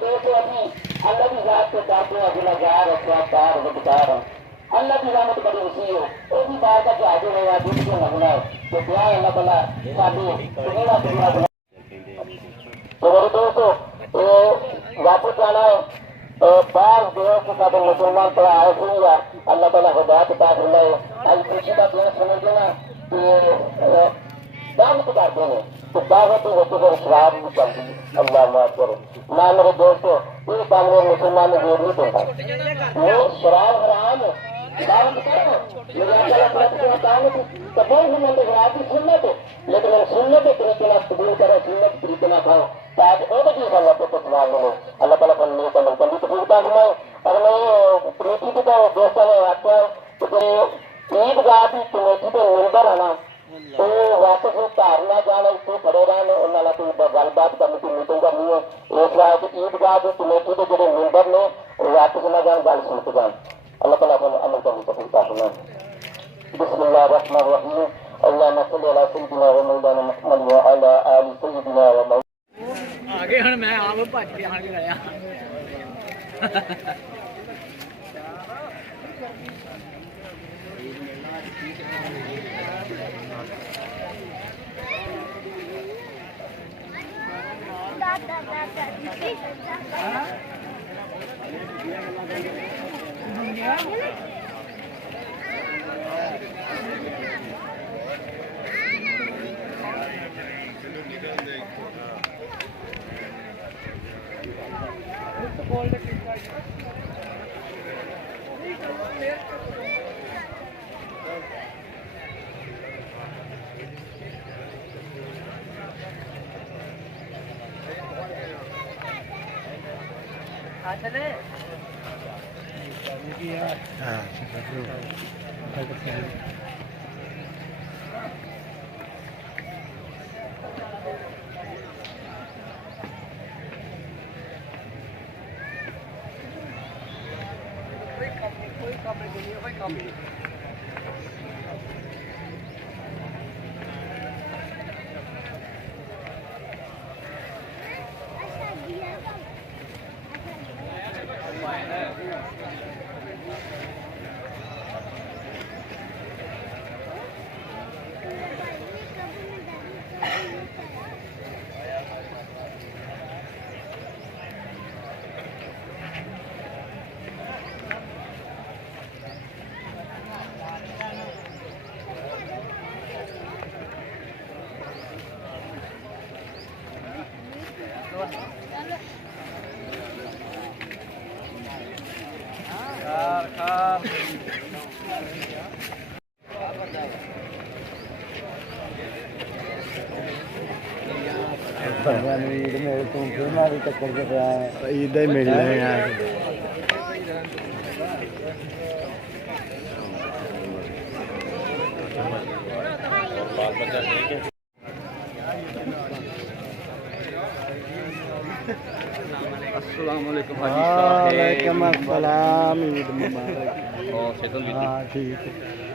दोस्तों अभी अल्लाह की जात के डरते हैं, गुनाहगार अस्वादार वबकार अल्लाह की रहमत बड़ी वसी हो वो भी बार का हाजिर होया दुख से लगना है तो क्या अल्लाह ताला साडी सुनेगा सुनेगा तो मेरे दोस्तों वापस जाना है बाहर देश के साथ मुसलमान तो आए थे या अल्लाह ताला हिदायत अता फरमाए आज खुशी का दिन समझते ना कि दावत करते हैं तो दावत होते हुए शराब भी चलती है अल्लाह माफ करो ना मेरे दोस्तों ये काम में मुसलमान ने जोर नहीं देता वो शराब हराम है दावत करो मेरे अल्लाह ताला का काम है कबूल भी मंद शराब की सुन्नत है लेकिन सुन्नत के तरीके ना कबूल करो सुन्नत के तरीके ना खाओ ताकि वो भी अल्लाह को सवाल मिले अल्लाह ताला पर मेरे को मिलता है तो मैं और मैं प्रीति के दोस्तों ने आख्या कि ईदगाह की कमेटी के मेंबर है ना तो वापस घर ना जाना इतने खड़े रहने उन्होंने कोई गलबात करनी कोई मीटिंग करनी है इस बात ईदगाह की कमेटी के जो मेंबर ने वापस ना जान गल सुन के जान अल्लाह ताला को अमल करने को तौफीक अता फरमाए बिस्मिल्लाहिर रहमानिर रहीम अल्लाहुम्मा सल्ली अला सय्यिदिना व मौलाना मुहम्मद व अला आलि सय्यिदिना व आगे हूँ मैं आप भज के आन के लाया इधर मिल रहे हैं यार अस्सलाम वालेकुम वालेकुम अस्सलाम ईद मुबारक और सेकंड भी हाँ ठीक है